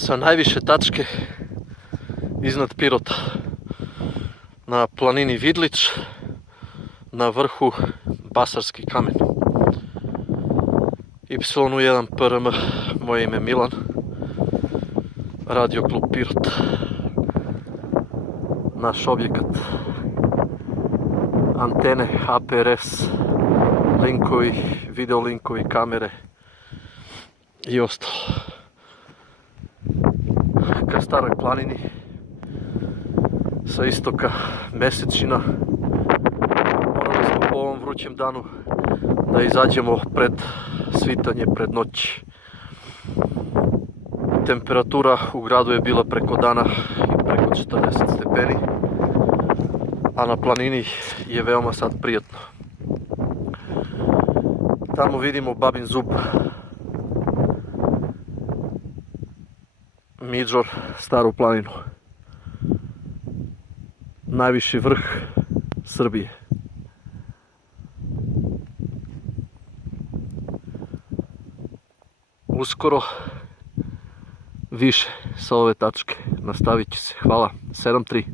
sa najviše tačke iznad Pirota, na planini Vidlić, na vrhu Basarski kamen. Y1 PRM, moje ime Milan, Radio klub Pirot. Naš objekat, antene, APRS, linkovi, video linkovi, kamere i ostalo. Ka Staroj planini, sa istoka Mesečina, morali smo po ovom vrućem danu da izađemo pred svitanje, pred noć. Temperatura u gradu je bila preko dana i preko 40 stepeni, a na planini je veoma sad prijatno. Tamo vidimo Babin zub, Midžor, Staru planinu, najviši vrh Srbije. Uskoro više sa ove tačke. Nastavit će se. Hvala. 7-3.